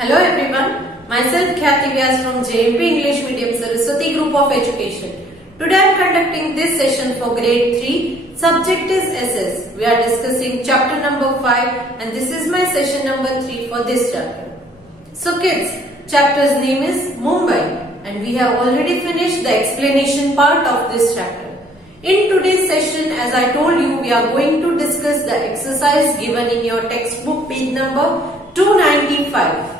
Hello everyone, myself Khyati Vyas from JMP English Medium Saraswati Group of Education. Today I am conducting this session for grade 3. Subject is SS. We are discussing chapter number 5 and this is my session number 3 for this chapter. So kids, chapter's name is Mumbai and we have already finished the explanation part of this chapter. In today's session, as I told you, we are going to discuss the exercise given in your textbook page number 295.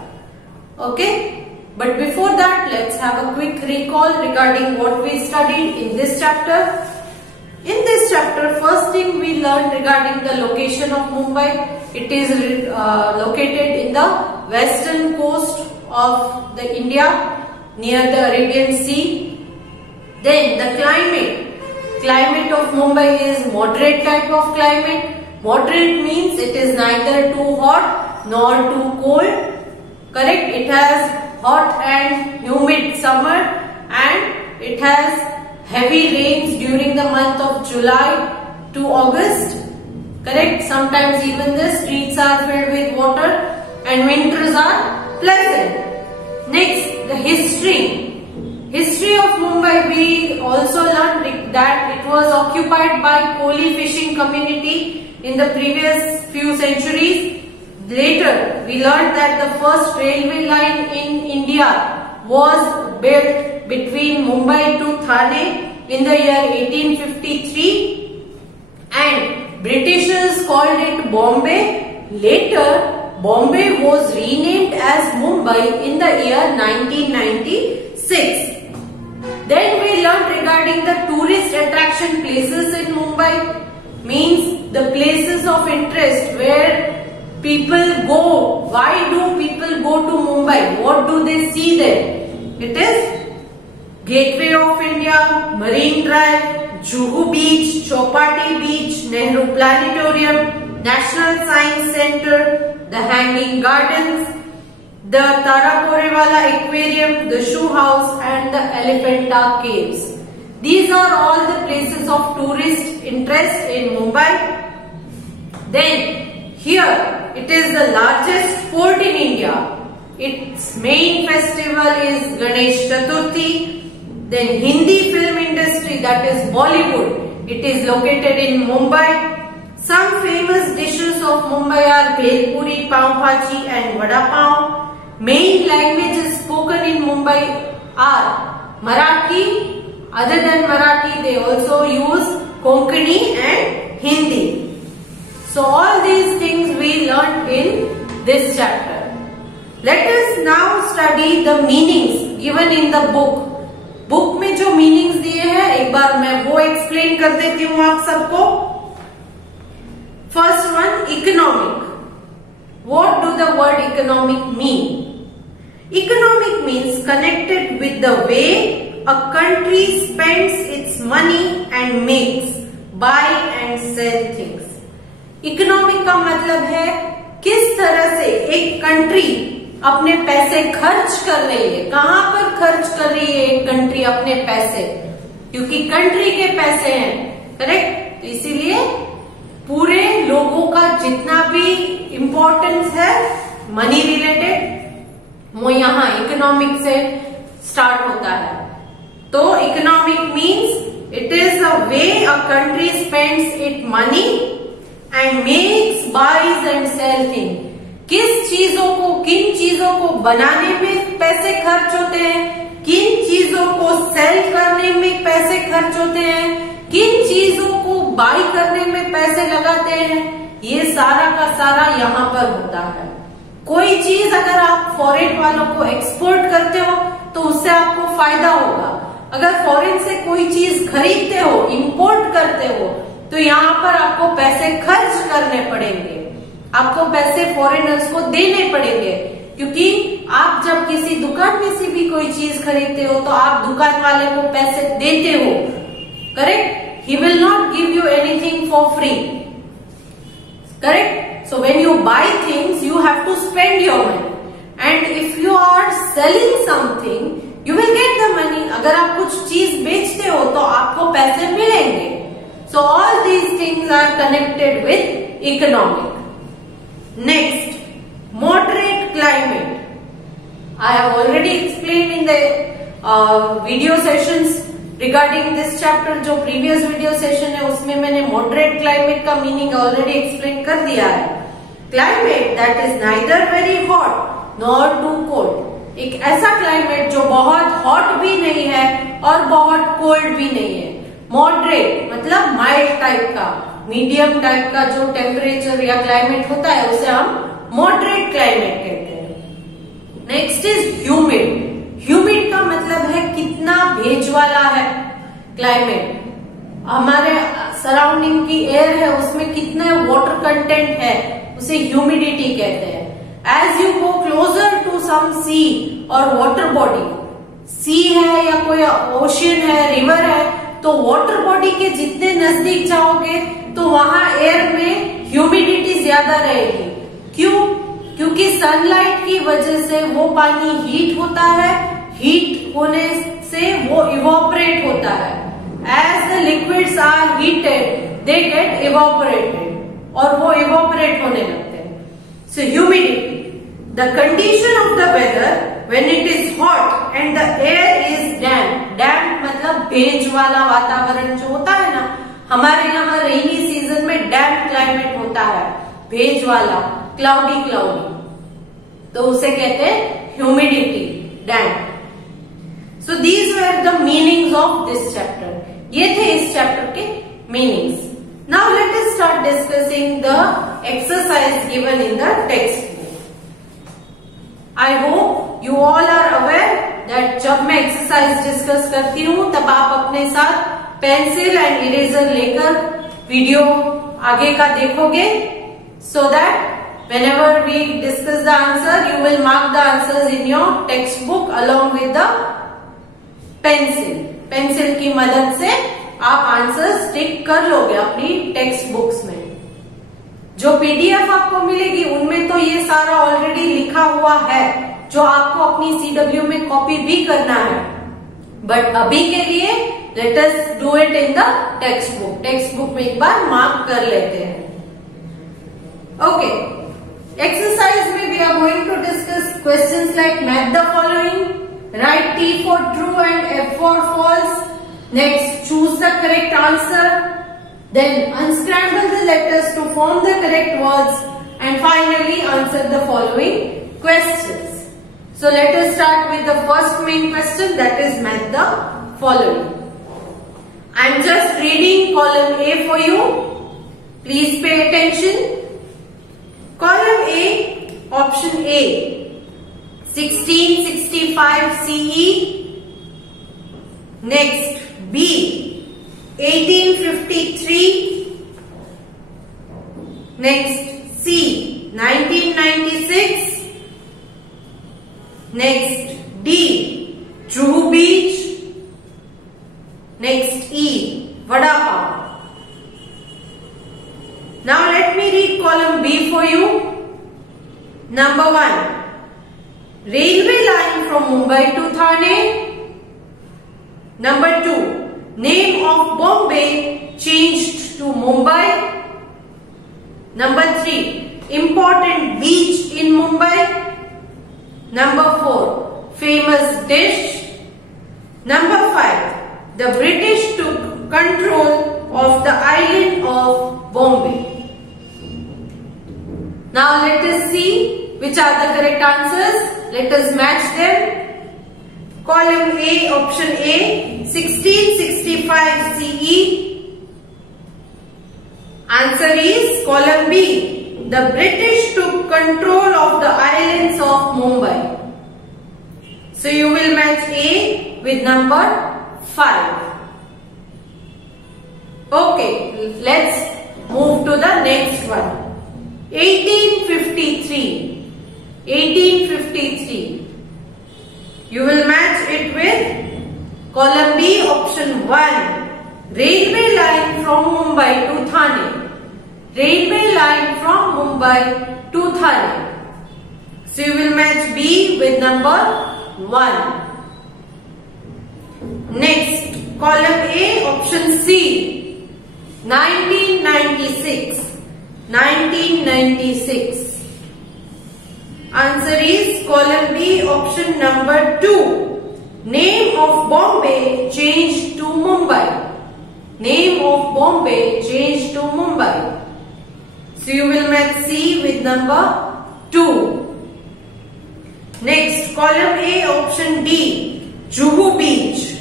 Okay, but before that, let's have a quick recall regarding what we studied in this chapter. In this chapter, first thing we learned regarding the location of Mumbai. It is located in the western coast of the India near the Arabian Sea. Then the climate of Mumbai is moderate type of climate. Moderate means it is neither too hot nor too cold. Correct? It has hot and humid summer and it has heavy rains during the month of July to August. Correct? Sometimes even the streets are filled with water and winters are pleasant. Next, the history. History of Mumbai, we also learned that it was occupied by Koli fishing community in the previous few centuries. Later, we learned that the first railway line in India was built between Mumbai to Thane in the year 1853 and Britishers called it Bombay. Later, Bombay was renamed as Mumbai in the year 1996. Then we learned regarding the tourist attraction places in Mumbai, means the places of interest where people go. Why do people go to Mumbai? What do they see there? It is Gateway of India, Marine Drive, Juhu Beach, Chowpatty Beach, Nehru Planetarium, National Science Center, the Hanging Gardens, the Tara Porewala Aquarium, the Shoe House and the Elephanta Caves. These are all the places of tourist interest in Mumbai. Then here it is the largest fort in India. Its main festival is Ganesh Chaturthi. Then Hindi film industry, that is Bollywood. It is located in Mumbai. Some famous dishes of Mumbai are Bhel Puri, Pav Bhaji and Vada Pav. Main languages spoken in Mumbai are Marathi. Other than Marathi, they also use Konkani and Hindi. So all these things we learned in this chapter. Let us now study the meanings given in the book. Book में जो meanings दिए हैं एक बार मैं वो explain कर देती हूँ आप सबको. First one, economic. What do the word economic mean? Economic means connected with the way a country spends its money and makes, buy and sell things. Economic का मतलब है किस तरह से एक कंट्री अपने पैसे खर्च कर रही है. कहाँ पर खर्च कर रही है एक कंट्री अपने पैसे? क्योंकि कंट्री के पैसे हैं. करेक्ट? तो इसीलिए पूरे लोगों का जितना भी इम्पोर्टेंस है मनी रिलेटेड वो यहाँ इकोनॉमिक से स्टार्ट होता है. तो economic means it is a way a country spends it money and makes, buys and sell thing. किस चीजों को, किन चीजों को बनाने में पैसे खर्च होते हैं, किन चीजों को सेल करने में पैसे खर्च होते हैं, किन चीजों को बाई करने में पैसे लगाते हैं, ये सारा का सारा यहाँ पर होता है. कोई चीज अगर आप फॉरेन वालों को एक्सपोर्ट करते हो तो उससे आपको फायदा होगा. अगर फॉरेन से कोई चीज खरीदते हो, इंपोर्ट करते हो, तो यहाँ पर आपको पैसे खर्च करने पड़ेंगे. आपको पैसे फॉरेनर्स को देने पड़ेंगे. क्योंकि आप जब किसी दुकान में से भी कोई चीज खरीदते हो तो आप दुकान वाले को पैसे देते हो. Correct? He will not give you anything for free. Correct? So when you buy things, you have to spend your money. And if you are selling something, you will get the money. अगर आप कुछ चीज बेचते हो तो आपको पैसे मिलेंगे. So all these things are connected with economic. Next, moderate climate. I have already explained in the video sessions regarding this chapter. जो previous video session है उसमें मैंने moderate climate का meaning already explain कर दिया है. Climate that is neither very hot nor too cold. एक ऐसा क्लाइमेट जो बहुत हॉट भी नहीं है और बहुत कोल्ड भी नहीं है. मॉडरेट मतलब माइल्ड टाइप का, मीडियम टाइप का जो टेम्परेचर या क्लाइमेट होता है उसे हम मॉडरेट क्लाइमेट कहते हैं. Next is humid. ह्यूमिड का मतलब है कितना भेज वाला है क्लाइमेट. हमारे सराउंडिंग की एयर है उसमें कितना वाटर कंटेंट है उसे ह्यूमिडिटी कहते हैं. As you go closer to some sea or water body, sea है या कोई ओशियन है, रिवर है, तो वाटर बॉडी के जितने नजदीक जाओगे तो वहां एयर में ह्यूमिडिटी ज्यादा रहेगी. क्यों? क्योंकि सनलाइट की वजह से वो पानी हीट होता है, हीट होने से वो इवोपरेट होता है. As the liquids are heated, they get evaporated और वो इवोपरेट होने लगते हैं. So humidity, the condition of the weather when it is hot and the air is damp. Damp मतलब भेज वाला वातावरण जो होता है ना, हमारे यहाँ रेनी सीजन में डैम्प क्लाइमेट होता है, भेज वाला, क्लाउडी क्लाउडी, तो उसे कहते हैं humidity, damp. So these were the meanings of this chapter. ये थे इस चैप्टर के meanings. Now let us start discussing the exercise given in the textbook. I hope you all are aware that जब मैं exercise discuss करती हूँ तब आप अपने साथ पेंसिल एंड इरेजर लेकर वीडियो आगे का देखोगे, so that whenever we discuss the answer you will mark the answers in your textbook along with the pencil. Pencil की मदद से आप आंसर टिक कर लोगे अपनी टेक्स्ट बुक्स में. जो पीडीएफ आपको मिलेगी उनमें तो ये सारा ऑलरेडी लिखा हुआ है जो आपको अपनी सीडब्ल्यू में कॉपी भी करना है. बट अभी के लिए let us do it in the text book. Text book में एक बार मार्क कर लेते हैं. ओके, एक्सरसाइज में we are going to discuss questions like match the following, right T for true and F for false. Next, choose the correct answer. Then unscramble the letters to form the correct words. And finally, answer the following questions. So let us start with the first main question, that is match the following. I am just reading column A for you. Please pay attention. Column A, option A, 1665 CE. Next, B, 1853. Next, C, 1996. Next, D, Juhu Beach. Next, E, Vada Pav. Now let me read column B for you. Number 1, railway line from Mumbai to Thane. Number 2, name of Bombay changed to Mumbai. Number 3, important beach in Mumbai. Number 4, famous dish. Number 5, the British took control of the island of Bombay. Now let us see which are the correct answers. Let us match them. Column A, option A, 1665 CE. Answer is column B. The British took control of the islands of Mumbai. So you will match A with number 5. Okay, let's move to the next one. 1853. 1853. You will match it with column B, option 1, railway line from Mumbai to Thane. Railway line from Mumbai to Thane. So you will match B with number 1. Next, column A, option C, 1996. 1996. Answer is column B, option number 2. Name of Bombay changed to Mumbai. Name of Bombay changed to Mumbai. So you will match C with number 2. Next, column A, option D. Juhu Beach.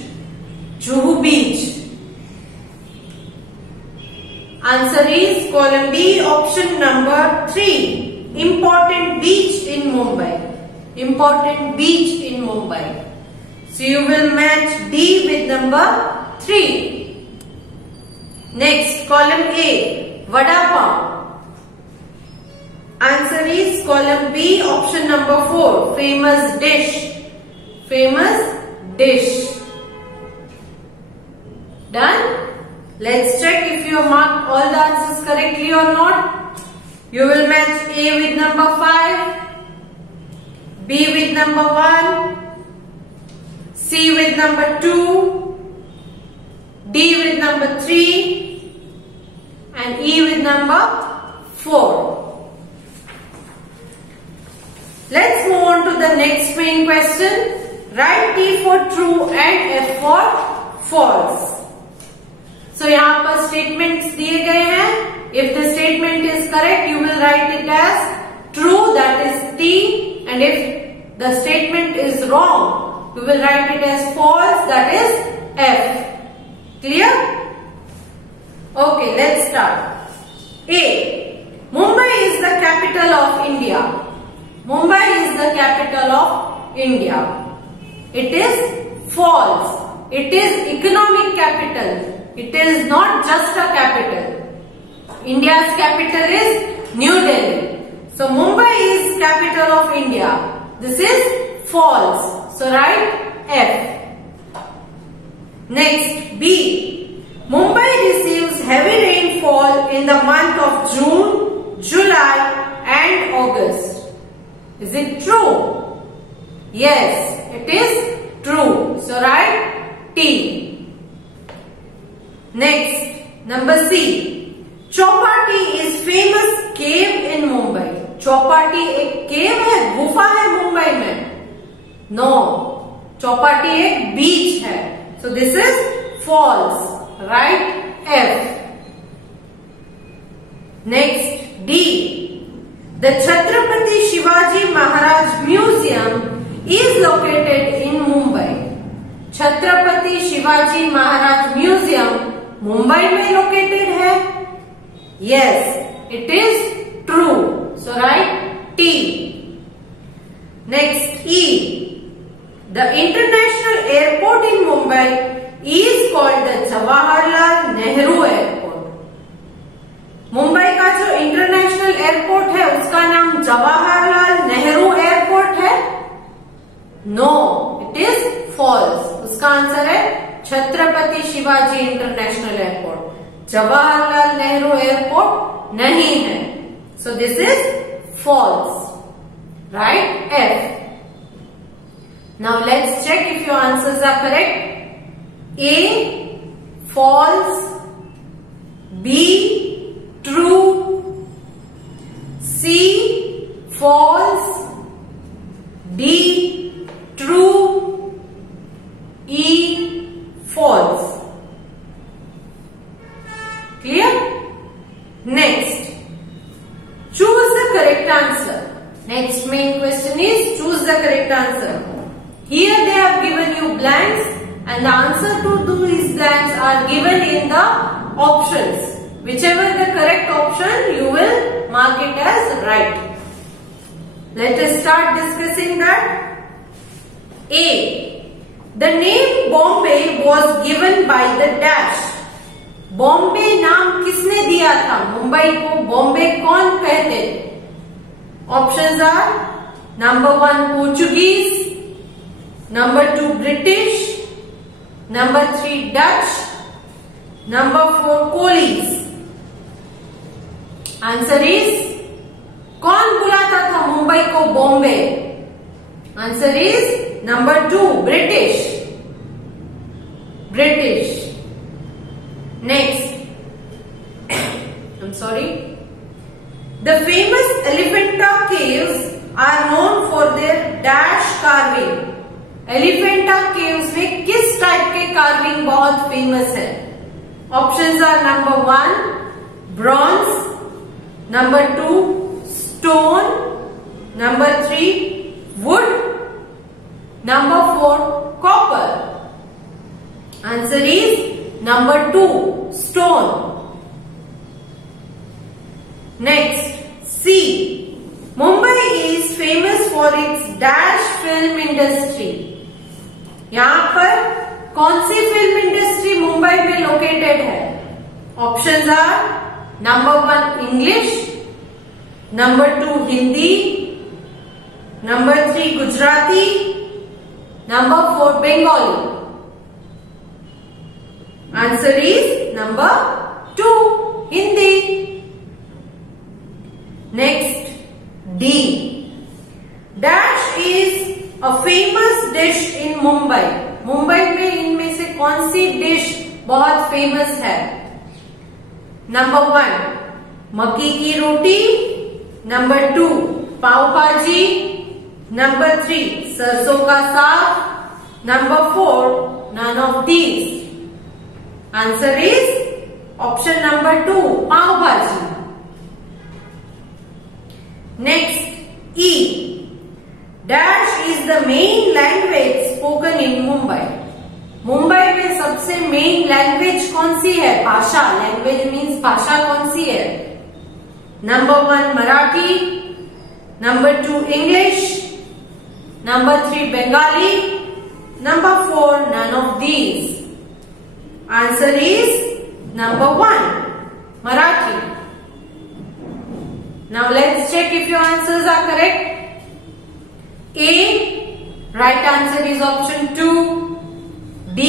Juhu Beach. Answer is column B, option number 3. Important beach in Mumbai. Important beach in Mumbai. So you will match D with number 3. Next, column A, Vada Pav. Answer is column B, option number 4. Famous dish. Famous dish. Done? Let's check if you have marked all the answers correctly or not. You will match A with number 5, B with number 1, C with number 2, D with number 3 and E with number 4. Let's move on to the next main question. Write T for true and F for false. So यहाँ पर statements दिए गए हैं. If the statement is correct, you will write it as true, that is T, and if the statement is wrong, you will write it as false, that is F. Clear? Okay, let's start. A. Mumbai is the capital of India. Mumbai is the capital of India. It is false. It is economic capital. It is not just a capital. India's capital is New Delhi. So Mumbai is capital of India. This is false. So write F. Next, B. Mumbai receives heavy rainfall in the month of June, July and August. Is it true? Yes, it is true. So write T. Next, number C. Chowpatty is famous cave in Mumbai. Chowpatty एक cave है, गुफा है मुंबई में. No, Chowpatty एक beach है. So this is false. Write F. Next, D. The Chhatrapati Shivaji Maharaj Museum is located in Mumbai. Chhatrapati Shivaji Maharaj Museum Mumbai में located है. Yes, it is true. So write T. Next, E. The international airport in Mumbai is called the Jawaharlal Nehru Airport. Mumbai का जो international airport है उसका नाम Jawaharlal Nehru airport है. No, it is false. उसका answer है Chhatrapati Shivaji international airport. Jawaharlal Nehru airport नहीं है. So this is false. Right F. Now let's check if your answers are correct. A false, B true, C false, D true, E false. Clear? Next, choose the correct answer. Next main question is choose the correct answer. Here they have given you blanks and the answer to these blanks are given in the options. Whichever the correct option, you will mark it as right. Let us start discussing that. A. The name Bombay was given by the dash. Bombay नाम किसने दिया था? मुंबई को बॉम्बे कौन कहते? Options are number 1 Portuguese, number 2 British, number 3 Dutch, number 4 Kolis. Answer is कौन बुलाता था मुंबई को Bombay? Answer is number 2 British. British. Next, I'm sorry. The famous Elephanta caves are known Elephanta caves में किस टाइप के कार्विंग बहुत फेमस है? Options are number 1 bronze, number 2 stone, number 3 would, number 4 copper. Answer is number 2 stone. Next C. Mumbai is famous for its dash film industry. यहाँ पर कौन सी film industry Mumbai में located है? Options are number 1 English, number 2 Hindi, number 3 Gujarati, number 4 Bengali. Answer is number 2 Hindi. Next D. Dash is a famous dish in Mumbai. Mumbai में इनमें से कौन सी डिश बहुत फेमस है? नंबर 1 मक्की की रोटी, नंबर 2 पाव भाजी, नंबर 3 सरसों का साग, number 4 none of these. Answer is option number 2 पाव भाजी. Next E. Dash is the main language spoken in Mumbai. Mumbai में सबसे मेन लैंग्वेज कौन सी है? भाषा. लैंग्वेज मीन्स भाषा कौन सी है? Number 1 Marathi, number 2 English, number 3 Bengali, number 4 none of these. Answer is number 1 Marathi. Now let's check if your answers are correct. A. Right answer is option 2. B.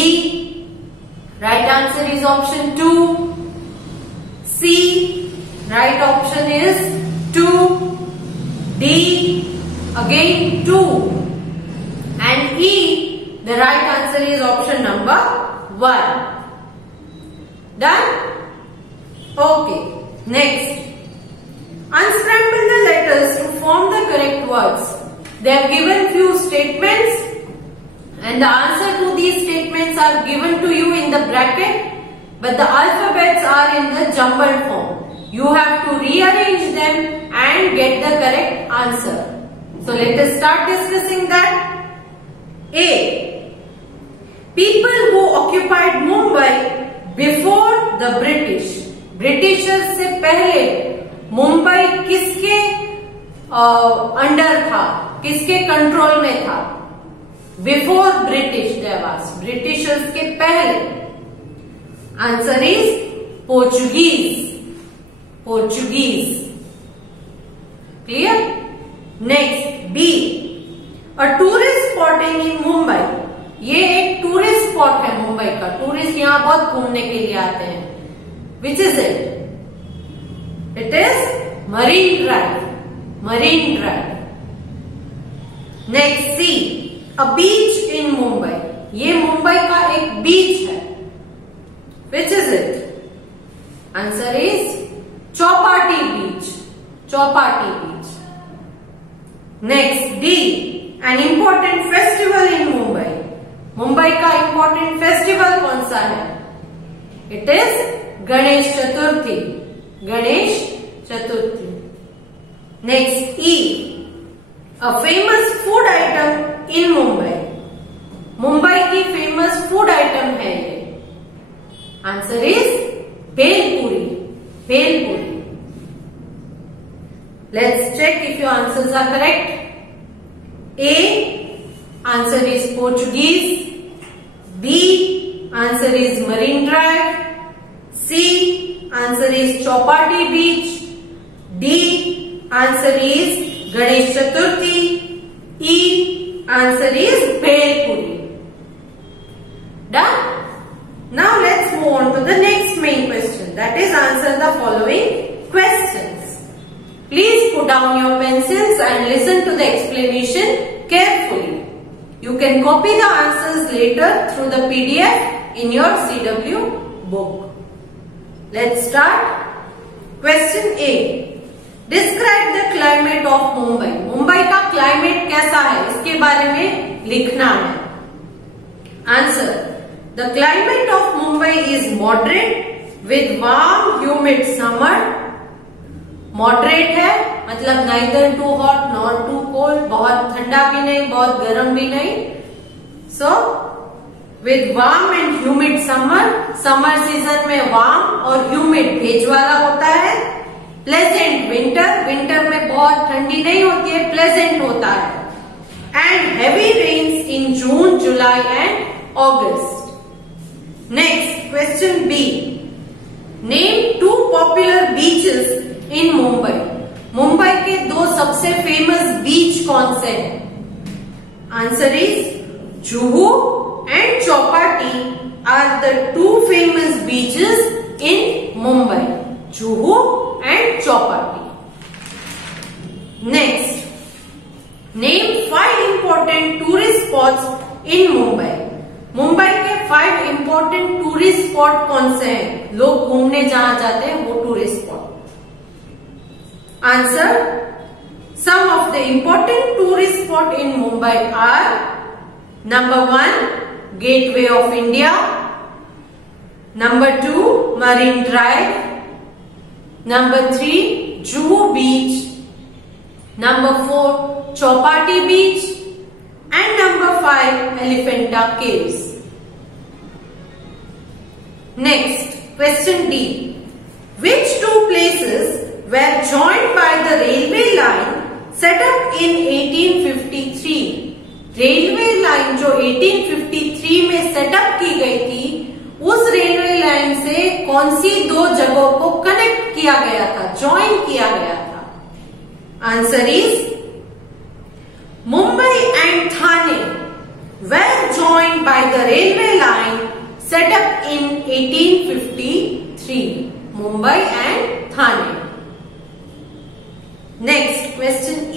Right answer is option 2. C. Right option is 2. D. Again 2. And E. The right answer is option number 1. Done? Okay. Next. Unscramble the letters to form the correct words. They have given few statements and the answer to these statements are given to you in the bracket, but the alphabets are in the jumbled form. You have to rearrange them and get the correct answer. So let us start discussing that. A. People who occupied Mumbai before the British. Britishers से पहले मुंबई किसके under था, किसके control में था? Before British Dewas, Britishers के पहले. Answer is Portuguese. Portuguese. Clear? Next B. A tourist spot in Mumbai. ये एक टूरिस्ट स्पॉट है मुंबई का. टूरिस्ट यहाँ बहुत घूमने के लिए आते हैं. Which is it? It is Marine Drive. Marine Drive. Next C. A beach in Mumbai. ये मुंबई का एक बीच है. Which is it? Answer is Chowpatty Beach. Chowpatty Beach. Next D. An important festival in Mumbai. Mumbai का important festival कौन सा है? It is Ganesh Chaturthi. Ganesh Chaturthi. Next E. A famous food item in Mumbai. Mumbai की famous food item है ये. Answer is bhelpuri. Bhelpuri. Let's check if your answers are correct. A. Answer is Portuguese. B. Answer is Marine Drive. C. Answer is Chowpatty Beach. D. Answer is Ganesh Chaturthi. E. Answer is Bhelpuri. Done? Now let's move on to the next main question. That is answer the following questions. Please put down your pencils and listen to the explanation carefully. You can copy the answers later through the PDF in your CW book. Let's start. Question A. Describe the climate of Mumbai. Mumbai का climate कैसा है इसके बारे में लिखना है. The climate of Mumbai is moderate with warm humid summer. Moderate है मतलब neither too hot nor too cold, बहुत ठंडा भी नहीं बहुत गर्म भी नहीं. So with warm and humid summer, summer season में warm और humid भेज वाला होता है. Pleasant winter, winter में बहुत ठंडी नहीं होती है, pleasant होता है. And heavy rains in June, July and August. Next, question B. Name two popular beaches in Mumbai. Mumbai के दो सबसे फेमस बीच कौन से हैं? Answer is Juhu and Chowpatty are the two famous beaches in Mumbai. Juhu and Chowpatty. Next, name 5 important tourist spots in Mumbai. Mumbai के 5 important tourist spot कौन से हैं? लोग घूमने जहां जाते हैं वो tourist spot. Answer: some of the important tourist spot in Mumbai are number 1, Gateway of India. Number 2, Marine Drive. Number 3, Juhu Beach. Number 4, Chowpatty Beach. And number 5, Elephanta Caves. Next, question D. Which two places were joined by the railway line set up in 1853? Railway line जो 1853 में setup की गई थी, उस railway line से कौन सी दो जगहों को कनेक्ट किया गया था, ज्वाइन किया गया था? Answer is Mumbai and Thane were joined by the railway line set up in 1853. Mumbai and Thane. Next, question E.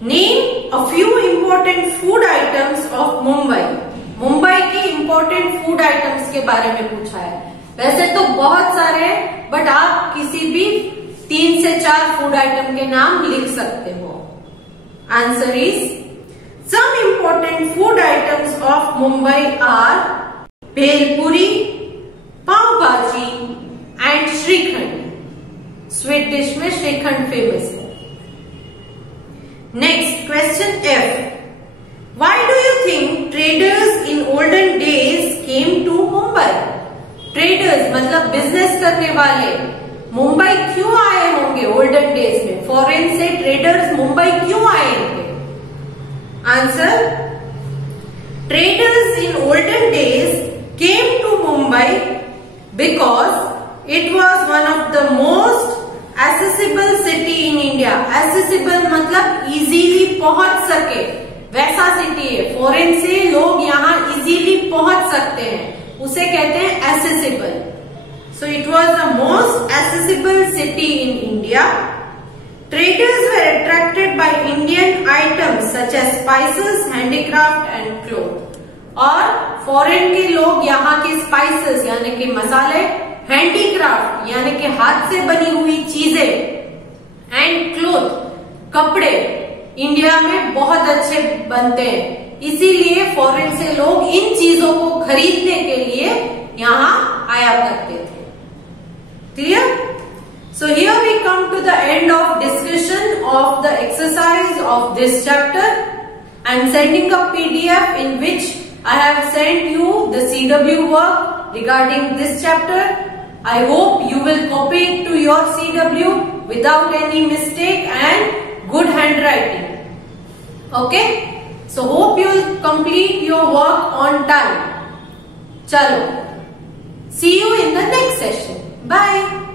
Name a few important food items of Mumbai. Mumbai की important food items के बारे में पूछा है. वैसे तो बहुत सारे हैं, बट आप किसी भी 3 से 4 फूड आइटम के नाम लिख सकते हो. Answer is some important food items of Mumbai are bhel puri, pav bhaji and shrikhand. Sweet dish में श्रीखंड फेमस है. Next, question F. Why do you think traders in olden days came to Mumbai? Traders मतलब business करने वाले मुंबई क्यों आए होंगे olden days में? Foreign से ट्रेडर्स मुंबई क्यों आए होंगे? Answer: traders in olden days came to Mumbai because it was one of the most accessible city in India. Accessible मतलब easily पहुंच सके, वैसा सिटी है. फॉरेन से लोग यहाँ इजीली पहुंच सकते हैं, उसे कहते हैं accessible. So it was the most accessible city in India. Traders were attracted by Indian items such as spices, handicraft and cloth. और फॉरेन के लोग यहाँ के स्पाइसेस यानी कि मसाले, हैंडीक्राफ्ट यानी कि हाथ से बनी हुई चीजें, एंड क्लोथ कपड़े इंडिया में बहुत अच्छे बनते हैं. इसीलिए फॉरेन से लोग इन चीजों को खरीदने के लिए यहाँ आया करते थे. Clear? So here we come to the end of discussion of the exercise of this chapter. I am sending a PDF in which I have sent you the CW work regarding this chapter. I hope you will copy it to your CW without any mistake and good handwriting. Okay? So hope you will complete your work on time. Chalo. See you in the next session. Bye.